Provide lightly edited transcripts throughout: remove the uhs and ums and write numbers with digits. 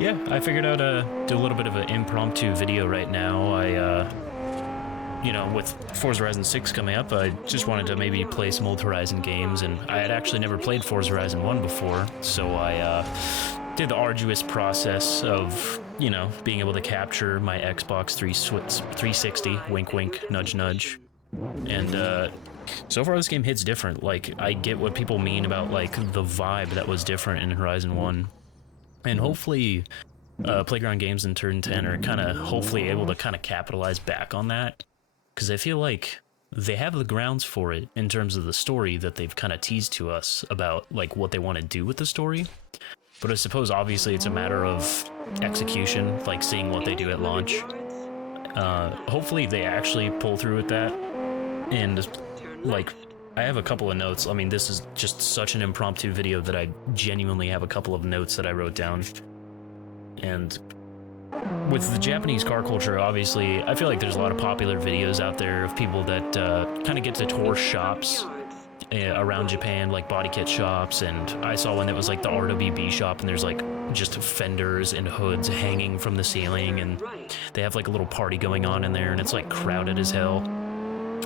Yeah, I figured I'd do a little bit of an impromptu video right now. You know, with Forza Horizon 6 coming up, I just wanted to maybe play some old Horizon games, and I had actually never played Forza Horizon 1 before, so I did the arduous process of, you know, being able to capture my Xbox 360, wink wink, nudge nudge, and so far this game hits different. Like, I get what people mean about, like, the vibe that was different in Horizon 1, and hopefully Playground Games in Turn 10 are kind of hopefully able to kind of capitalize back on that, because I feel like they have the grounds for it in terms of the story that they've kind of teased to us about, like, what they want to do with the story. But I suppose obviously it's a matter of execution, like seeing what they do at launch. Hopefully they actually pull through with that, and like, I have a couple of notes. I mean, this is just such an impromptu video that I genuinely have a couple of notes that I wrote down. And with the Japanese car culture, obviously, I feel like there's a lot of popular videos out there of people that kind of get to tour shops around Japan, like body kit shops, and I saw one that was like the RWB shop, and there's like just fenders and hoods hanging from the ceiling, and they have like a little party going on in there, and it's like crowded as hell.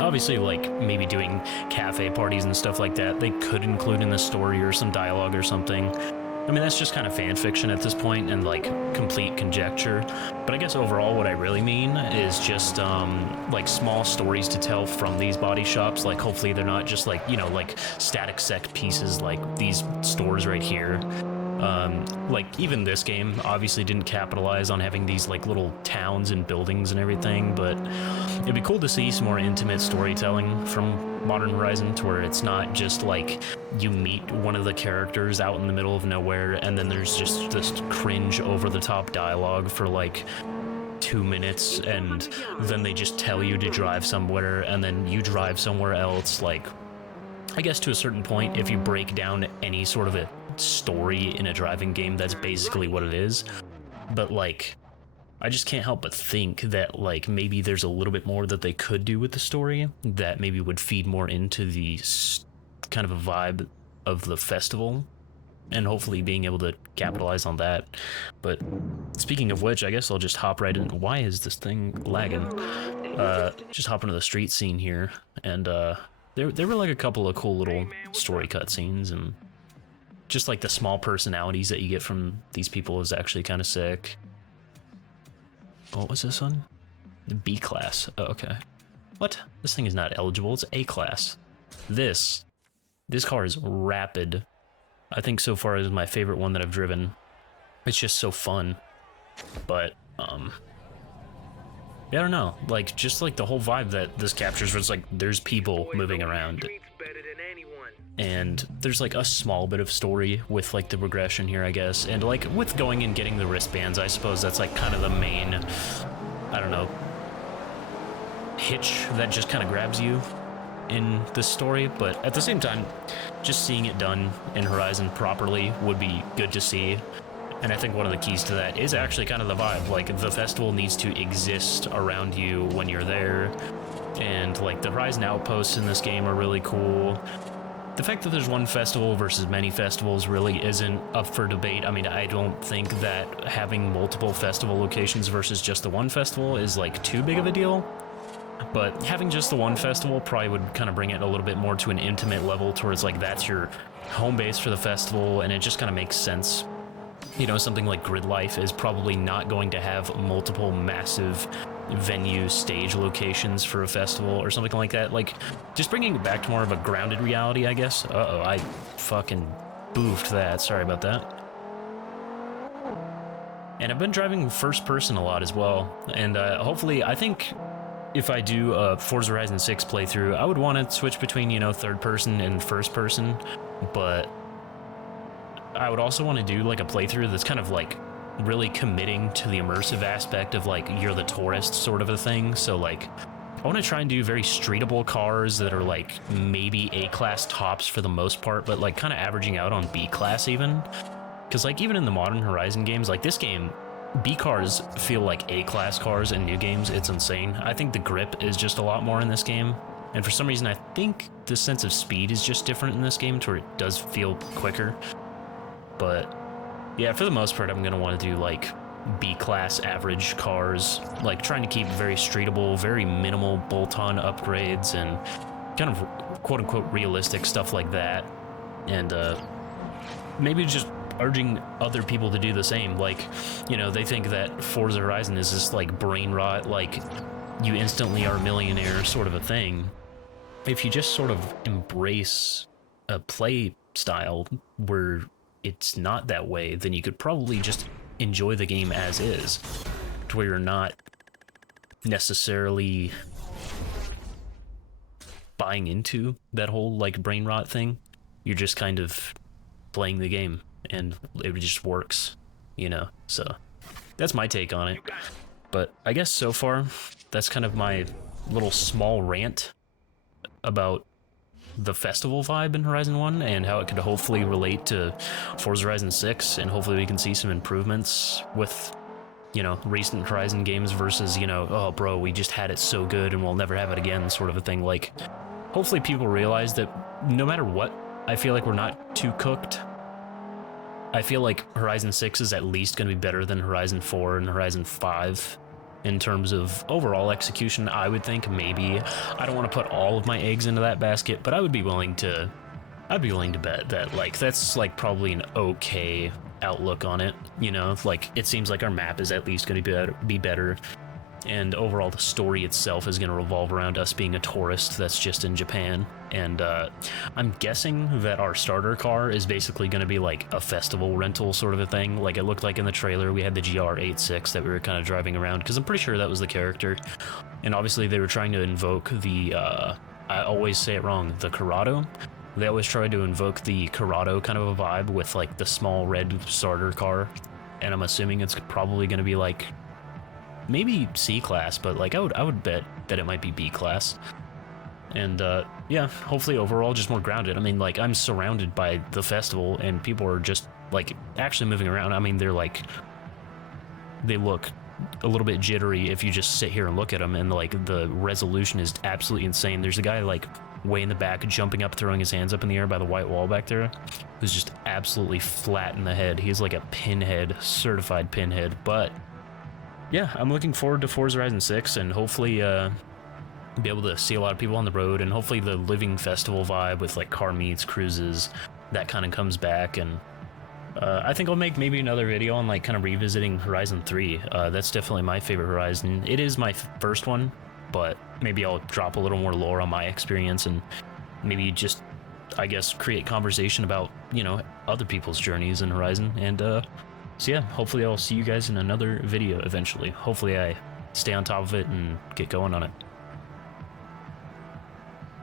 Obviously, like, maybe doing cafe parties and stuff like that, they could include in the story or some dialogue or something. I mean, that's just kind of fan fiction at this point and, like, complete conjecture. But I guess overall what I really mean is just, like, small stories to tell from these body shops. Like, hopefully they're not just, like, you know, like, static sec pieces like these stores right here. Like, even this game obviously didn't capitalize on having these, like, little towns and buildings and everything, but it'd be cool to see some more intimate storytelling from Modern Horizon, to where it's not just, like, you meet one of the characters out in the middle of nowhere, and then there's just this cringe over-the-top dialogue for, like, 2 minutes, and then they just tell you to drive somewhere, and then you drive somewhere else. Like, I guess to a certain point, if you break down any sort of a story in a driving game, that's basically what it is. But, like, I just can't help but think that, like, maybe there's a little bit more that they could do with the story that maybe would feed more into the kind of a vibe of the festival, and hopefully being able to capitalize on that. But speaking of which, I guess I'll just hop right in. Why is this thing lagging? Just hop into the street scene here, and there were like a couple of cool little story cutscenes, and just like the small personalities that you get from these people is actually kind of sick. What was this one? The B class. Oh, okay. What? This thing is not eligible. It's A class. This car is rapid. I think so far is my favorite one that I've driven. It's just so fun. But yeah, I don't know. Like, just like the whole vibe that this captures, where it's like there's people moving around, and there's like a small bit of story with like the progression here, I guess, and like with going and getting the wristbands, I suppose that's like kind of the main, I don't know, hitch that just kind of grabs you in this story. But at the same time, just seeing it done in Horizon properly would be good to see. And I think one of the keys to that is actually kind of the vibe. Like, the festival needs to exist around you when you're there, and like the Horizon outposts in this game are really cool. The fact that there's one festival versus many festivals really isn't up for debate. I mean, I don't think that having multiple festival locations versus just the one festival is like too big of a deal. But having just the one festival probably would kind of bring it a little bit more to an intimate level, towards like that's your home base for the festival, and it just kind of makes sense. You know, something like Grid Life is probably not going to have multiple massive venue stage locations for a festival or something like that. Like, just bringing it back to more of a grounded reality, I guess. Uh-oh, I fucking boofed that. Sorry about that. And I've been driving first person a lot as well, and hopefully, I think if I do a Forza Horizon 6 playthrough, I would want to switch between, you know, third person and first person, but I would also want to do like a playthrough that's kind of like really committing to the immersive aspect of like you're the tourist sort of a thing. So like, I want to try and do very streetable cars that are like maybe A-class tops for the most part, but like kind of averaging out on B-class even. Because like even in the modern Horizon games, like this game, B cars feel like A-class cars in new games. It's insane. I think the grip is just a lot more in this game. And for some reason, I think the sense of speed is just different in this game, to where it does feel quicker. But Yeah, for the most part, I'm gonna want to do like B-class average cars, like trying to keep very streetable, very minimal bolt-on upgrades, and kind of quote-unquote realistic stuff like that. And maybe just urging other people to do the same. Like, you know, they think that Forza Horizon is this like brain rot, like you instantly are a millionaire sort of a thing. If you just sort of embrace a play style where it's not that way, then you could probably just enjoy the game as is, to where you're not necessarily buying into that whole like brain rot thing. You're just kind of playing the game and it just works, you know? So that's my take on it. But I guess so far, that's kind of my little small rant about the festival vibe in Horizon 1 and how it could hopefully relate to Forza Horizon 6, and hopefully we can see some improvements with, you know, recent Horizon games versus, you know, oh bro, we just had it so good and we'll never have it again sort of a thing. Like, hopefully people realize that no matter what, I feel like we're not too cooked. I feel like Horizon 6 is at least going to be better than Horizon 4 and Horizon 5 in terms of overall execution, I would think. Maybe. I don't want to put all of my eggs into that basket, but I'd be willing to bet that, like, that's, like, probably an okay outlook on it, you know? Like, it seems like our map is at least going to be better, and overall the story itself is going to revolve around us being a tourist that's just in Japan. And I'm guessing that our starter car is basically going to be like a festival rental sort of a thing. Like it looked like in the trailer we had the GR86 that we were kind of driving around, because I'm pretty sure that was the character. And obviously they were trying to invoke the, I always say it wrong, the Corrado. They always try to invoke the Corrado kind of a vibe with like the small red starter car. And I'm assuming it's probably going to be like maybe C-class, but like I would bet that it might be B-class. And yeah, hopefully overall just more grounded. I mean, like, I'm surrounded by the festival and people are just like actually moving around. I mean, they're like, they look a little bit jittery if you just sit here and look at them, and like the resolution is absolutely insane. There's a guy like way in the back jumping up, throwing his hands up in the air by the white wall back there, who's just absolutely flat in the head. He's like a pinhead, certified pinhead. But yeah, I'm looking forward to Forza Horizon 6, and hopefully be able to see a lot of people on the road, and hopefully the living festival vibe with like car meets, cruises, that kind of comes back. And I think I'll make maybe another video on like kind of revisiting Horizon 3. That's definitely my favorite Horizon. It is my first one, but maybe I'll drop a little more lore on my experience and maybe just, I guess, create conversation about, you know, other people's journeys in Horizon. And so yeah, hopefully I'll see you guys in another video eventually. Hopefully I stay on top of it and get going on it.